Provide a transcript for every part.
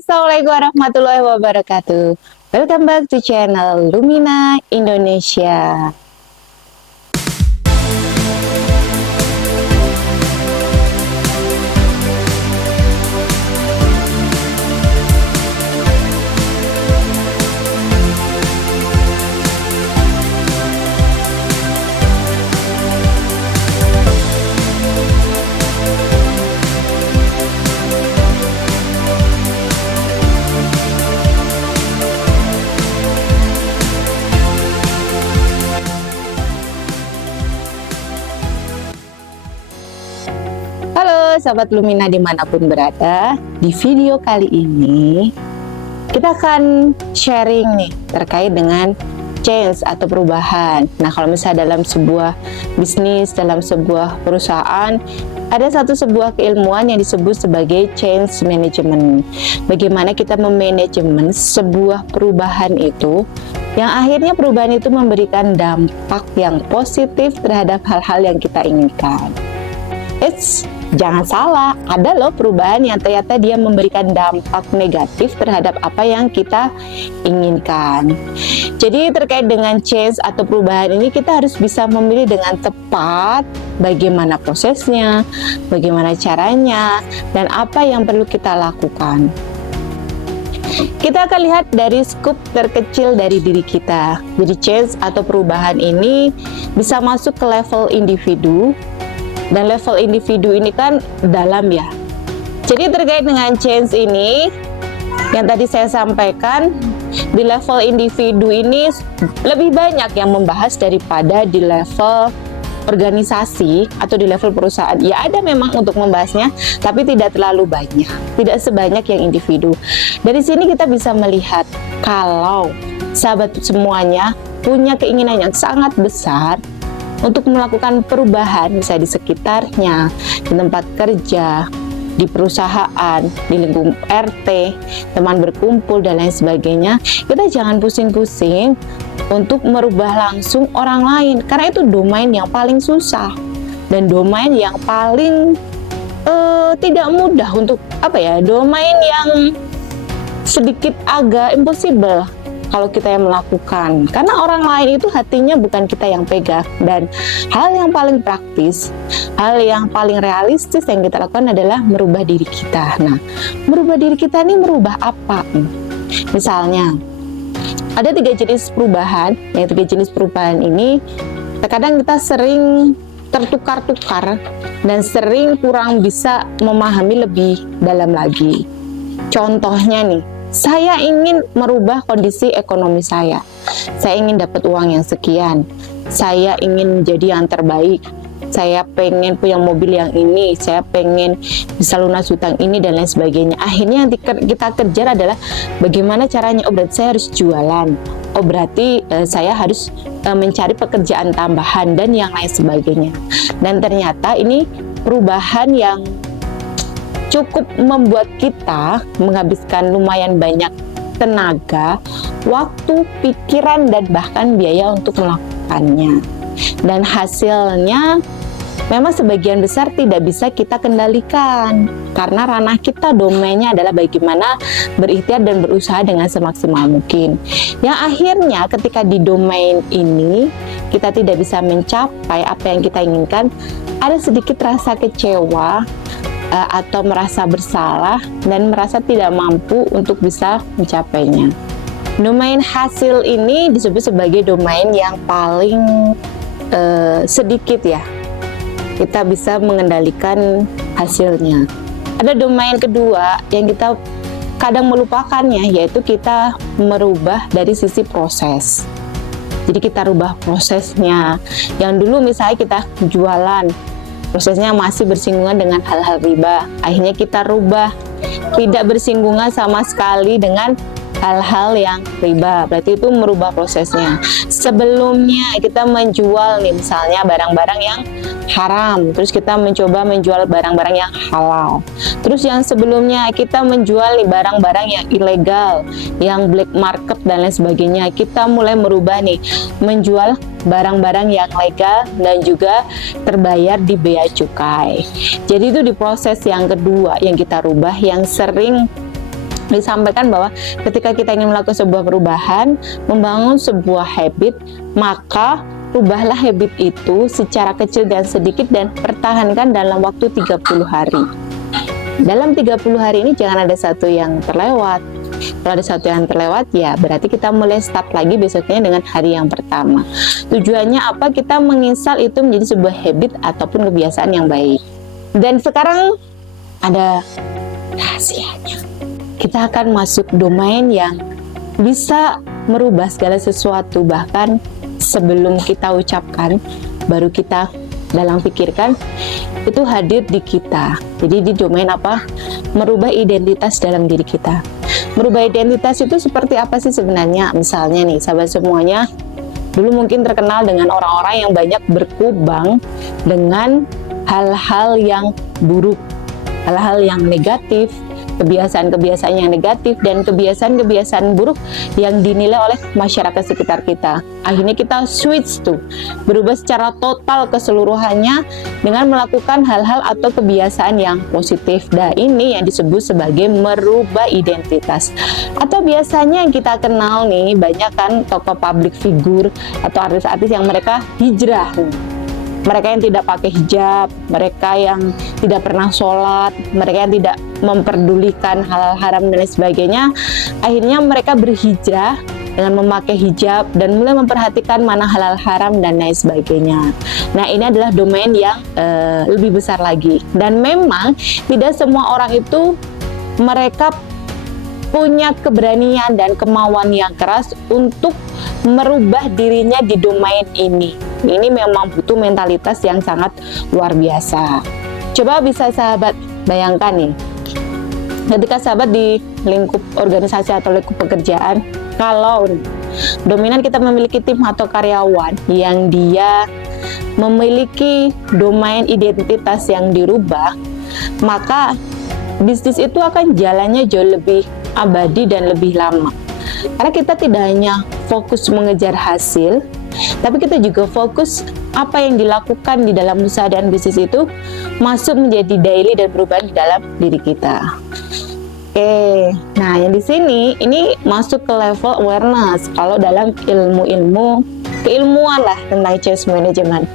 Assalamualaikum warahmatullahi wabarakatuh. Welcome back to channel Lumina Indonesia. Halo sahabat Lumina dimanapun berada. Di video kali ini kita akan sharing nih terkait dengan change atau perubahan. Nah, kalau misalnya dalam sebuah bisnis, dalam sebuah perusahaan, ada sebuah keilmuan yang disebut sebagai change management. Bagaimana kita memanajemen sebuah perubahan itu, yang akhirnya perubahan itu memberikan dampak yang positif terhadap hal-hal yang kita inginkan. Jangan salah, ada loh perubahan yang ternyata dia memberikan dampak negatif terhadap apa yang kita inginkan. Jadi terkait dengan change atau perubahan ini, kita harus bisa memilih dengan tepat bagaimana prosesnya, bagaimana caranya, dan apa yang perlu kita lakukan. Kita akan lihat dari skup terkecil dari diri kita. Jadi change atau perubahan ini bisa masuk ke level individu. Dan level individu ini kan dalam ya. Jadi terkait dengan change ini, yang tadi saya sampaikan, di level individu ini lebih banyak yang membahas daripada di level organisasi atau di level perusahaan. Ya ada memang untuk membahasnya, tapi tidak terlalu banyak. Tidak sebanyak yang individu. Dari sini kita bisa melihat kalau sahabat semuanya punya keinginan yang sangat besar untuk melakukan perubahan, misalnya di sekitarnya, di tempat kerja, di perusahaan, di lingkungan RT, teman berkumpul, dan lain sebagainya. Kita jangan pusing-pusing untuk merubah langsung orang lain, karena itu domain yang paling susah dan domain yang paling tidak mudah untuk domain yang sedikit agak impossible kalau kita yang melakukan, karena orang lain itu hatinya bukan kita yang pegang. Dan hal yang paling praktis, hal yang paling realistis yang kita lakukan adalah merubah diri kita. Nah, merubah diri kita ini merubah apa? Misalnya ada 3 jenis perubahan. Yang 3 jenis perubahan ini terkadang kita sering tertukar-tukar dan sering kurang bisa memahami lebih dalam lagi. Contohnya nih, saya ingin merubah kondisi ekonomi saya. Saya ingin dapat uang yang sekian. Saya ingin menjadi yang terbaik. Saya pengen punya mobil yang ini. Saya pengen bisa lunas hutang ini dan lain sebagainya. Akhirnya yang kita kejar adalah bagaimana caranya. Oh, berarti saya harus jualan. Oh, berarti saya harus mencari pekerjaan tambahan dan yang lain sebagainya. Dan ternyata ini perubahan yang cukup membuat kita menghabiskan lumayan banyak tenaga, waktu, pikiran, dan bahkan biaya untuk melakukannya. Dan hasilnya memang sebagian besar tidak bisa kita kendalikan, karena ranah kita, domainnya adalah bagaimana berikhtiar dan berusaha dengan semaksimal mungkin. Yang akhirnya ketika di domain ini kita tidak bisa mencapai apa yang kita inginkan, ada sedikit rasa kecewa atau merasa bersalah dan merasa tidak mampu untuk bisa mencapainya. Domain hasil ini disebut sebagai domain yang paling sedikit ya kita bisa mengendalikan hasilnya. Ada domain kedua yang kita kadang melupakannya, yaitu kita merubah dari sisi proses. Jadi kita rubah prosesnya. Yang dulu misalnya kita jualan, prosesnya masih bersinggungan dengan hal-hal riba. Akhirnya kita rubah, tidak bersinggungan sama sekali dengan hal-hal yang riba. Berarti itu merubah prosesnya. Sebelumnya kita menjual nih misalnya barang-barang yang haram, terus kita mencoba menjual barang-barang yang halal. Terus yang sebelumnya kita menjual nih barang-barang yang ilegal, yang black market dan lain sebagainya. Kita mulai merubah nih, menjual barang-barang yang legal dan juga terbayar di bea cukai. Jadi itu di proses yang kedua yang kita rubah, yang sering disampaikan bahwa ketika kita ingin melakukan sebuah perubahan, membangun sebuah habit, maka rubahlah habit itu secara kecil dan sedikit dan pertahankan dalam waktu 30 hari. Dalam 30 hari ini jangan ada satu yang terlewat. Kalau ada satu yang terlewat, ya berarti kita mulai start lagi besoknya dengan hari yang pertama. Tujuannya apa? Kita menginstal itu menjadi sebuah habit ataupun kebiasaan yang baik. Dan sekarang ada rahasianya. Kita akan masuk domain yang bisa merubah segala sesuatu, bahkan sebelum kita ucapkan, baru kita dalam pikirkan, itu hadir di kita. Jadi di domain apa? Merubah identitas dalam diri kita. Merubah identitas itu seperti apa sih sebenarnya? Misalnya nih, sahabat semuanya, dulu mungkin terkenal dengan orang-orang yang banyak berkubang dengan hal-hal yang buruk, hal-hal yang negatif, kebiasaan-kebiasaan yang negatif, dan kebiasaan-kebiasaan buruk yang dinilai oleh masyarakat sekitar kita. Akhirnya kita switch tuh, berubah secara total keseluruhannya dengan melakukan hal-hal atau kebiasaan yang positif. Dan ini yang disebut sebagai merubah identitas. Atau biasanya yang kita kenal nih, banyak kan tokoh public figure atau artis-artis yang mereka hijrah. Mereka yang tidak pakai hijab, mereka yang tidak pernah sholat, mereka yang tidak memperdulikan hal-hal haram dan lain sebagainya, akhirnya mereka berhijrah dengan memakai hijab dan mulai memperhatikan mana halal haram dan lain sebagainya. Nah, ini adalah domain yang lebih besar lagi. Dan memang tidak semua orang itu mereka punya keberanian dan kemauan yang keras untuk merubah dirinya di domain ini. Ini memang butuh mentalitas yang sangat luar biasa. Coba bisa sahabat bayangkan nih, ketika sahabat di lingkup organisasi atau lingkup pekerjaan, kalau dominan kita memiliki tim atau karyawan yang dia memiliki domain identitas yang dirubah, maka bisnis itu akan jalannya jauh lebih abadi dan lebih lama. Karena kita tidak hanya fokus mengejar hasil, tapi kita juga fokus apa yang dilakukan di dalam usaha dan bisnis itu masuk menjadi daily dan perubahan di dalam diri kita. Oke, nah yang di sini ini masuk ke level awareness. Kalau dalam ilmu-ilmu keilmuan lah tentang change management.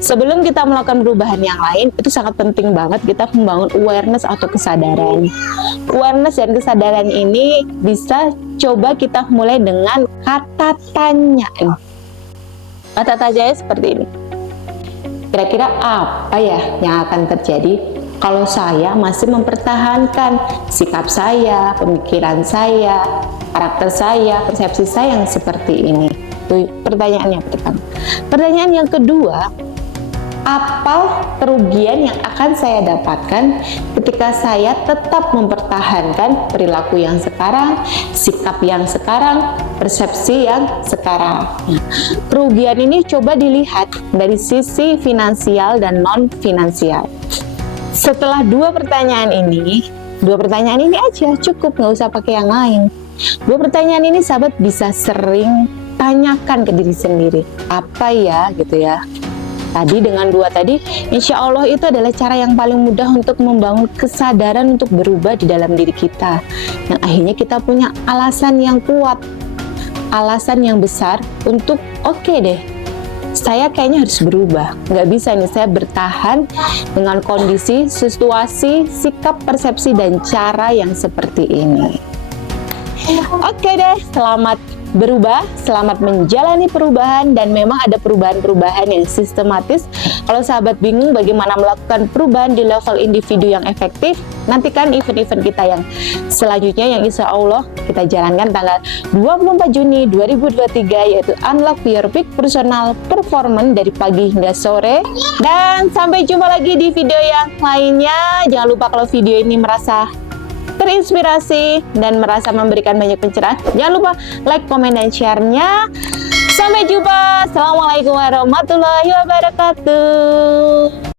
Sebelum kita melakukan perubahan yang lain, itu sangat penting banget kita membangun awareness atau kesadaran. Awareness dan kesadaran ini bisa coba kita mulai dengan kata tanya. Kata tanya seperti ini. Kira-kira apa ya yang akan terjadi kalau saya masih mempertahankan sikap saya, pemikiran saya, karakter saya, persepsi saya yang seperti ini? Itu pertanyaan yang pertama. Pertanyaan yang kedua, apa kerugian yang akan saya dapatkan ketika saya tetap mempertahankan perilaku yang sekarang, sikap yang sekarang, persepsi yang sekarang? Kerugian ini coba dilihat dari sisi finansial dan non-finansial. Setelah dua pertanyaan ini aja cukup, nggak usah pakai yang lain. Dua pertanyaan ini sahabat bisa sering tanyakan ke diri sendiri, apa ya gitu ya. Tadi dengan dua tadi, insya Allah itu adalah cara yang paling mudah untuk membangun kesadaran untuk berubah di dalam diri kita. Yang akhirnya kita punya alasan yang kuat, alasan yang besar untuk oke deh, saya kayaknya harus berubah. Nggak bisa nih saya bertahan dengan kondisi, situasi, sikap, persepsi, dan cara yang seperti ini. Oke deh, selamat berubah, selamat menjalani perubahan, dan memang ada perubahan-perubahan yang sistematis. Kalau sahabat bingung bagaimana melakukan perubahan di level individu yang efektif, nantikan event-event kita yang selanjutnya yang insya Allah kita jalankan tanggal 24 Juni 2023, yaitu Unlock Your Peak Personal Performance dari pagi hingga sore. Dan sampai jumpa lagi di video yang lainnya. Jangan lupa kalau video ini merasa terinspirasi dan merasa memberikan banyak pencerahan, jangan lupa like, komen, dan share-nya. Sampai jumpa. Assalamualaikum warahmatullahi wabarakatuh.